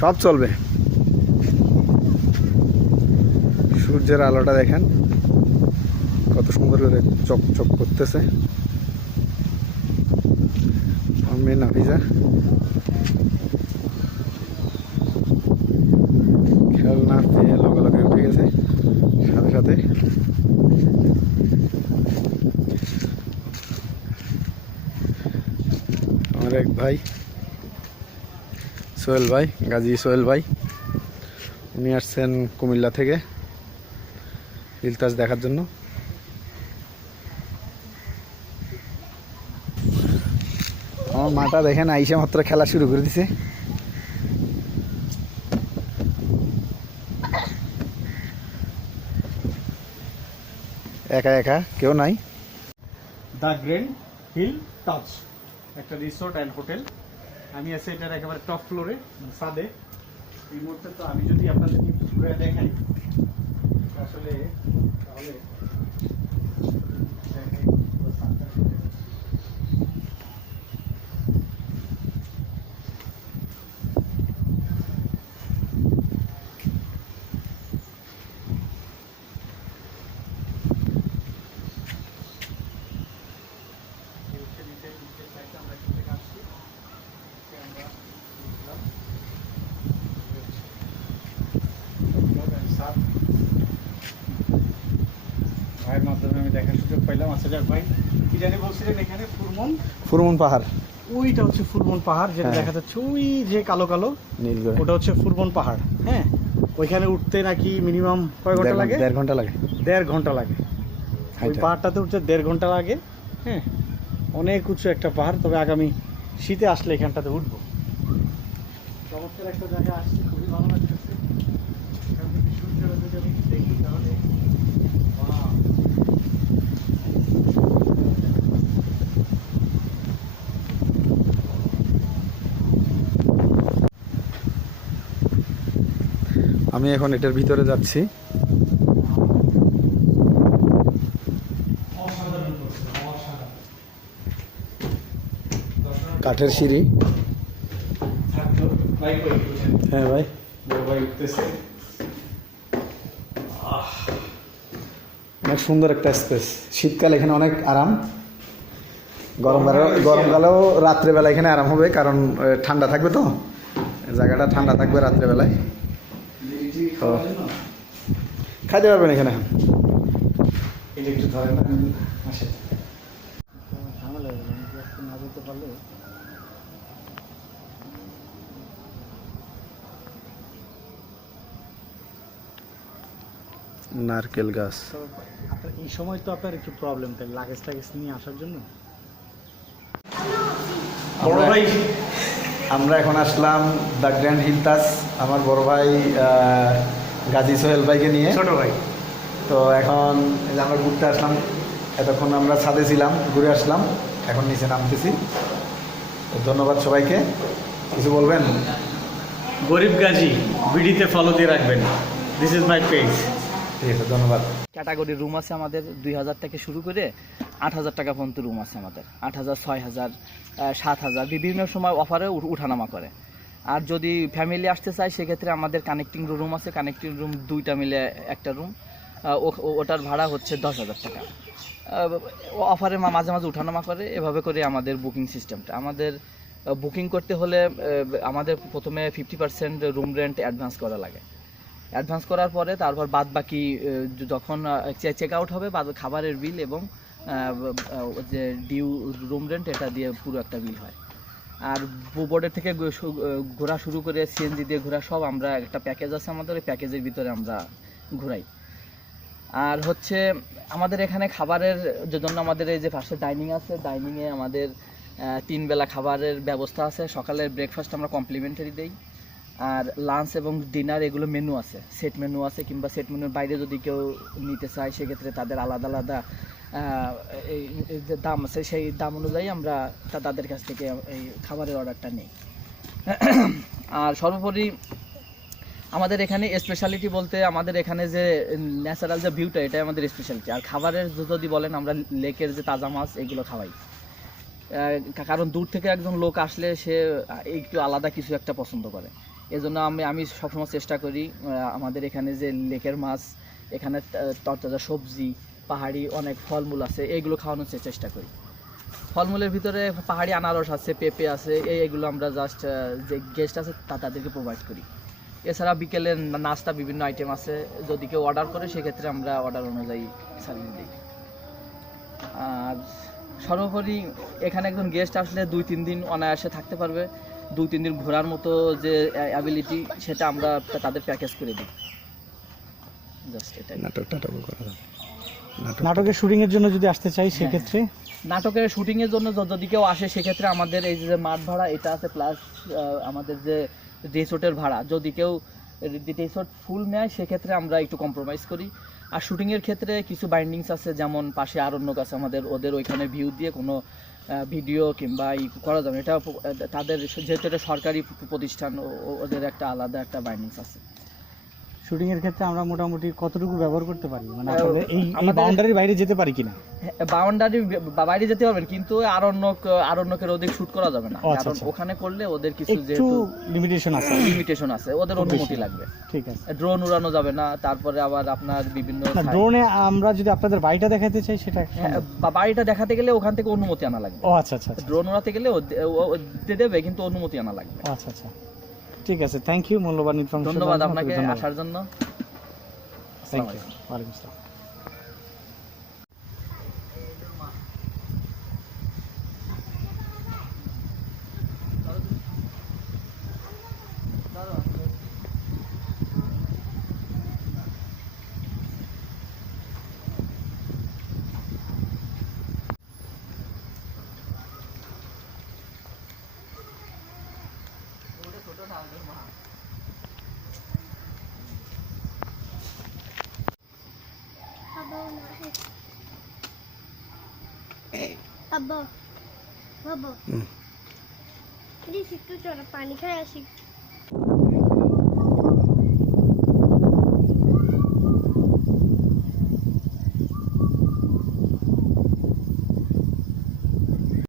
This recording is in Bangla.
সব চলবে। সূর্যের আলোটা দেখেন কত সুন্দর করে চকচক করতেছে। মেয়ে নাফিজা খেলনা পেয়ে লগে লগে উঠে গেছে সাথে সাথে। আমার এক ভাই সোহেল ভাই, গাজী সোহেল ভাই, উনি আসছেন কুমিল্লা থেকে ইলতাস দেখার জন্য। আমার মাটা দেখেন আইসা মাত্র খেলা শুরু করে দিছে। একা একা কেউ নাই। দ্য গ্র্যান্ড হিল টাচ একটা রিসোর্ট অ্যান্ড হোটেল। আমি আছি এটার একেবারে টপ ফ্লোরে ছাদে। এই মুহূর্তে তো আমি যদি আপনাদেরকে ঘুরে দেখাই আসলে তাহলে ভাইয়ের মাধ্যমে আমি দেখার সুযোগ পাইলাম। আচ্ছা যাক ভাই, কি জানি বলছিলেন এখানে ফুরমন পাহাড়। ওইটা হচ্ছে ফুরমন পাহাড়, যেটা দেখা যাচ্ছে ওই যে কালো কালো নীল, ওটা হচ্ছে ফুরমন পাহাড়। হ্যাঁ, ওইখানে উঠতে নাকি মিনিমাম কয় ঘন্টা লাগে? 1.5 ঘন্টা লাগে। 1.5 ঘন্টা লাগে। ওই পাহাড়টাতে উঠতে 1.5 ঘন্টা লাগে। হ্যাঁ, অনেক উঁচু একটা পাহাড়। তবে আগামী শীতে আসলে এখানটাতে উঠবো। চমৎকার একটা জায়গা আসছে, খুবই ভালো লাগতেছে। এখান থেকে সূর্যটা যদি আমি দেখি তাহলে বাহ! আমি এখন এটার ভিতরে যাচ্ছি। কাঠের সিঁড়ি। হ্যাঁ ভাই, অনেক সুন্দর একটা স্পেস। শীতকাল এখানে অনেক আরাম, গরমকালেও রাত্রেবেলা এখানে আরাম হবে, কারণ ঠান্ডা থাকবে তো, জায়গাটা ঠান্ডা থাকবে রাত্রেবেলায়। খাইতে পারবেন এখানে। একটু ধরে না আসে নারকেল গাছ। আপনার এই সময় তো আপনার একটু প্রবলেম, তাই লাগেজ টাগেজ নিয়ে আসার জন্য। আমরা এখন আসলাম দ্য গ্র্যান্ড হিল টাচ, আমার বড় ভাই গাজী সোহেল ভাইকে নিয়ে। ছোট ভাই তো এখন এই যে আমরা ঘুরতে আসলাম, এতক্ষণ আমরা ছাদে ছিলাম, ঘুরে আসলাম, এখন নিচে নামতেছি। তো ধন্যবাদ সবাইকে। কিছু বলবেন? গরিব গাজী বিডিতে ফলো দিয়ে রাখবেন। This is my page. ঠিক আছে, ধন্যবাদ। ক্যাটাগরির রুম আছে আমাদের 2000 থেকে শুরু করে 8000 টাকা পর্যন্ত রুম আছে আমাদের। 8000, 6000, 7000 বিভিন্ন সময় অফারে উঠানামা করে। আর যদি ফ্যামিলি আসতে চায় সেক্ষেত্রে আমাদের কানেক্টিং রুম আছে। কানেক্টিং রুম 2টা মিলে একটা রুম, ওটার ভাড়া হচ্ছে 10,000 টাকা। অফারে মাঝে মাঝে উঠানামা করে। এভাবে করে আমাদের বুকিং সিস্টেমটা। আমাদের বুকিং করতে হলে আমাদের প্রথমে 50% রুম রেন্ট অ্যাডভান্স করা লাগে। অ্যাডভান্স করার পরে তারপর বাদ বাকি যখন চেক আউট হবে, খাবারের বিল এবং যে ডিউ রুম রেন্ট এটা দিয়ে পুরো একটা বিল হয়। আর বোর্ডের থেকে ঘোরা শুরু করে সিএনজি দিয়ে ঘোরা সব আমরা একটা প্যাকেজ আছে আমাদের, ওই প্যাকেজের ভিতরে আমরা ঘোরাই। আর হচ্ছে আমাদের এখানে খাবারের জন্য আমাদের এই যে পাশে ডাইনিং আছে, ডাইনিংয়ে আমাদের 3 বেলা খাবারের ব্যবস্থা আছে। সকালের ব্রেকফাস্ট আমরা কমপ্লিমেন্টারি দেই, আর লাঞ্চ এবং ডিনার এগুলো মেনু আছে, সেট মেনু আছে। কিংবা সেট মেনুর বাইরে যদি কেউ নিতে চায় সেক্ষেত্রে তাদের আলাদা আলাদা এই যে দাম আছে, সেই দাম অনুযায়ী আমরা তাদের কাছ থেকে এই খাবারের অর্ডারটা নিই। আর সর্বোপরি আমাদের এখানে স্পেশালিটি বলতে আমাদের এখানে যে ন্যাচারাল যে ভিউটা, এটাই আমাদের স্পেশালিটি। আর খাবারের যদি বলেন, আমরা লেকের যে তাজা মাছ এগুলো খাওয়াই। কারণ দূর থেকে একজন লোক আসলে সে একটু আলাদা কিছু একটা পছন্দ করে। এজন্য আমি সবসময় চেষ্টা করি আমাদের এখানে যে লেকের মাছ, এখানে তরতাজা সবজি, পাহাড়ি অনেক ফলমূল আছে, এইগুলো খাওয়ানোর চেষ্টা করি। ফলমূলের ভিতরে পাহাড়ি আনারস আছে, পেঁপে আছে, এইগুলো আমরা জাস্ট যে গেস্ট আছে তাদেরকে প্রোভাইড করি। এছাড়া বিকেলের নাস্তা বিভিন্ন আইটেম আছে, যদি কেউ অর্ডার করে সেক্ষেত্রে আমরা অর্ডার অনুযায়ী সার্ভিস দিই। আর সর্বোপরি এখানে একজন গেস্ট আসলে 2-3 দিন অনায়াসে থাকতে পারবে, 2-3 দিন ঘোরার মতো যে অ্যাবিলিটি সেটা আমরা তাদের প্যাকেজ করে দিই। জাস্ট এটাই। নাটকের শুটিং এর জন্য যদি আসতে চাই সেক্ষেত্রে নাটকের শুটিংয়ের জন্য যদি কেউ আসে সেক্ষেত্রে আমাদের এই যে মাঠ ভাড়া এটা আছে, প্লাস আমাদের যে রিসোর্টের ভাড়া, যদি কেউ রিসোর্ট ফুল নেয় সেক্ষেত্রে আমরা একটু কম্প্রোমাইজ করি। আর শুটিংয়ের ক্ষেত্রে কিছু বাইন্ডিংস আছে, যেমন পাশে আরণ্যক আছে আমাদের, ওদের ওইখানে ভিউ দিয়ে কোনো ভিডিও কিংবা করা যাবে, এটা তাদের যেহেতু এটা সরকারি প্রতিষ্ঠান, ওদের একটা আলাদা একটা বাইন্ডিংস আছে। শুটিং এর ক্ষেত্রে আমরা মোটামুটি কতটুকু ব্যবহার করতে পারি, মানে আসলে এই বাউন্ডারির বাইরে যেতে পারি কিনা? বাউন্ডারি বাইরে যেতে পারবেন, কিন্তু আরণ্যকের অধিক শুট করা যাবে না, কারণ ওখানে করলে ওদের কিছু যেহেতু লিমিটেশন আছে, ওদের অনুমতি লাগবে। ঠিক আছে। ড্রোন উড়ানো যাবে না, তারপরে আবার আপনার বিভিন্ন ড্রোনে আমরা যদি আপনাদের বাড়িটা দেখাতে চাই সেটা বাড়িটা দেখাতে গেলে ওখান থেকে অনুমতি আনা লাগবে। ও আচ্ছা আচ্ছা। ড্রোন উড়াতে গেলে দেবে, কিন্তু অনুমতি আনা লাগবে। আচ্ছা আচ্ছা, ঠিক আছে। থ্যাংক ইউ, মূল্যবান ইনফরমেশন। ধন্যবাদ আপনাকে আসার জন্য। Thank you. ওয়ালাইকুম আসসালাম। আব্বা বাবা প্লিজ একটু চলো পানি খাই আসি।